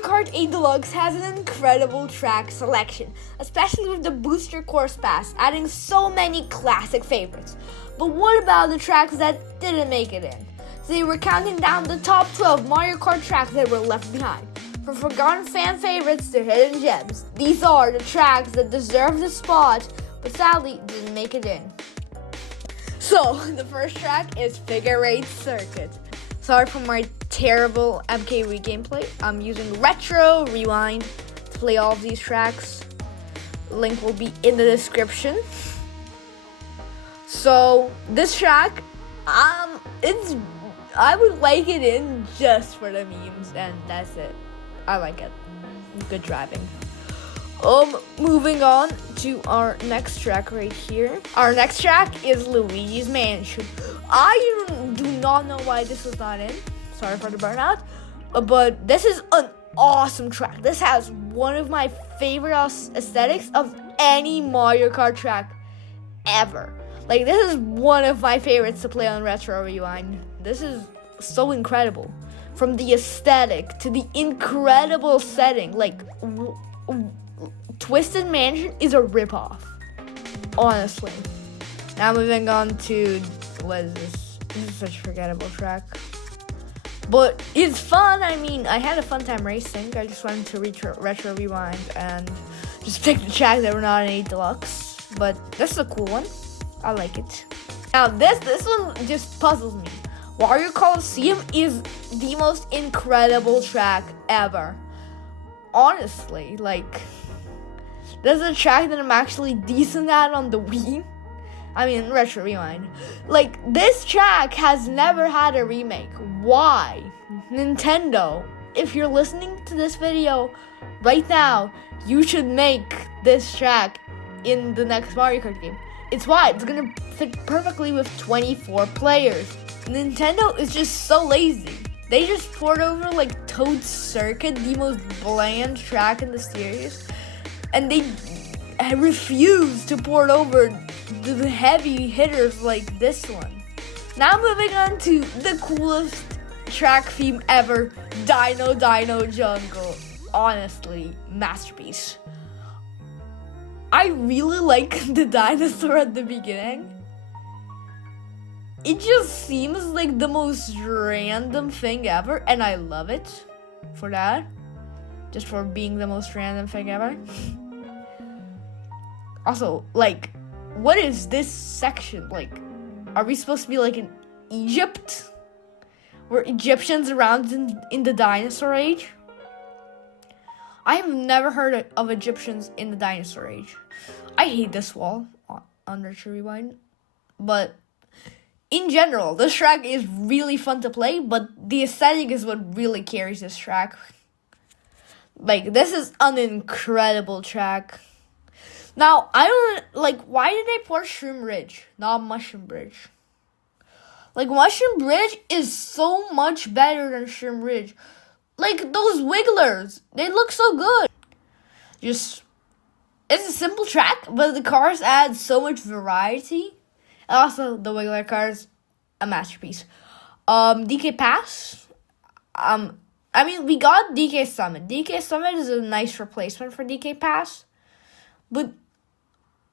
Kart 8 Deluxe has an incredible track selection, especially with the Booster Course Pass, adding so many classic favorites. But what about the tracks that didn't make it in? Today we're counting down the top 12 Mario Kart tracks that were left behind. From forgotten fan favorites to hidden gems, these are the tracks that deserve the spot, but sadly didn't make it in. So, the first track is Figure 8 Circuit. Sorry for my terrible MK gameplay. I'm using Retro Rewind to play all of these tracks. Link will be in the description. So, this track, I would like it in just for the memes, and that's it. I like it. Good driving. Moving on to our next track right here. Our next track is Luigi's Mansion. I do not know why this was not in. Sorry for the burnout. But this is an awesome track. This has one of my favorite aesthetics of any Mario Kart track ever. Like, this is one of my favorites to play on Retro Rewind. This is so incredible. From the aesthetic to the incredible setting. Like, Twisted Mansion is a ripoff, honestly. Now moving on to, what is this? This is such a forgettable track. But it's fun. I mean, I had a fun time racing. I just wanted to retro rewind and just pick the tracks that were not in 8 Deluxe. But this is a cool one. I like it. Now this one just puzzles me. Wario Coliseum is the most incredible track ever. Honestly, like, this is a track that I'm actually decent at on the Wii. I mean, Retro Rewind. Like, this track has never had a remake. Why? Nintendo, if you're listening to this video right now, you should make this track in the next Mario Kart game. It's why it's gonna fit perfectly with 24 players. Nintendo is just so lazy. They just poured over like Toad Circuit, the most bland track in the series, and they refuse to port over the heavy hitters like this one. Now moving on to the coolest track theme ever, Dino Jungle. Honestly, masterpiece. I really like the dinosaur at the beginning. It just seems like the most random thing ever, and I love it for that. Just for being the most random thing ever. Also, like, what is this section? Like, are we supposed to be like in Egypt? Were Egyptians around in the dinosaur age? I have never heard of Egyptians in the dinosaur age. I hate this wall on Retro Rewind. But in general, this track is really fun to play, but the aesthetic is what really carries this track. Like, this is an incredible track. Now, I don't, like, why did they port Shroom Ridge, not Mushroom Bridge? Like, Mushroom Bridge is so much better than Shroom Ridge. Like, those wigglers, they look so good. Just, it's a simple track, but the cars add so much variety. And also, the wiggler cars, a masterpiece. DK Pass, I mean, we got DK Summit. DK Summit is a nice replacement for DK Pass. But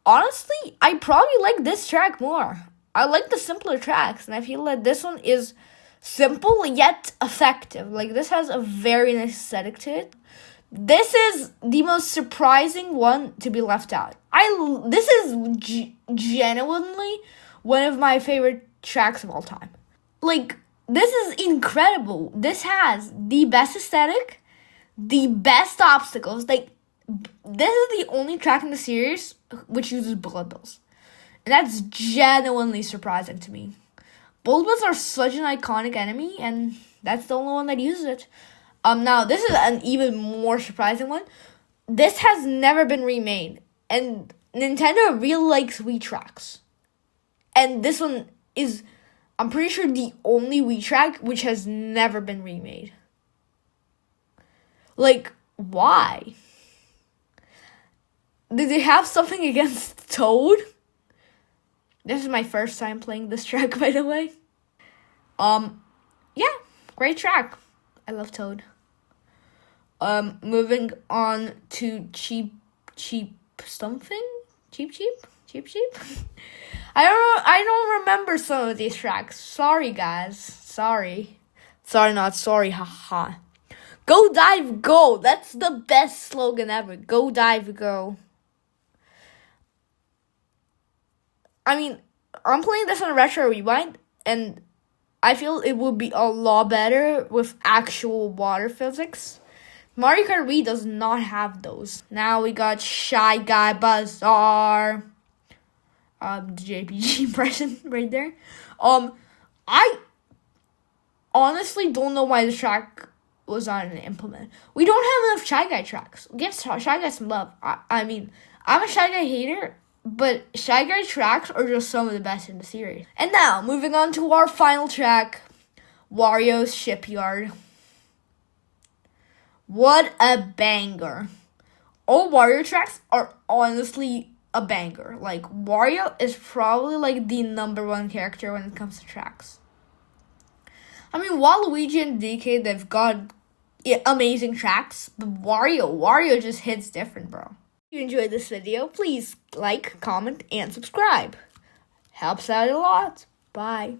honestly, I probably like this track more. I like the simpler tracks, and I feel that this one is simple yet effective. Like, this has a very nice aesthetic to it. This is the most surprising one to be left out. This is genuinely one of my favorite tracks of all time. Like, this is incredible. This has the best aesthetic, the best obstacles. Like, this is the only track in the series which uses bullet bills. And that's genuinely surprising to me. Bullet bills are such an iconic enemy, and that's the only one that uses it. Now, this is an even more surprising one. This has never been remade, and Nintendo really likes Wii tracks. And this one is, I'm pretty sure, the only Wii track which has never been remade. Like, why? Did they have something against Toad? This is my first time playing this track, by the way. Yeah, great track. I love Toad. Moving on to cheap something. Cheap. I don't remember some of these tracks. Sorry, guys. Sorry, not sorry. Haha. Go dive, go. That's the best slogan ever. Go dive, go. I mean, I'm playing this on Retro Rewind, and I feel it would be a lot better with actual water physics. Mario Kart Wii does not have those. Now we got Shy Guy Bazaar. The JPG impression right there. I honestly don't know why the track was not implemented. We don't have enough Shy Guy tracks. Give Shy Guy some love. I mean, I'm a Shy Guy hater, but Shy Guy tracks are just some of the best in the series. And now, moving on to our final track, Wario's Shipyard. What a banger. All Wario tracks are honestly a banger. Like, Wario is probably like the #1 character when it comes to tracks. I mean, Waluigi and DK, they've got amazing tracks, but Wario just hits different, bro. If you enjoyed this video, please like, comment, and subscribe. Helps out a lot. Bye.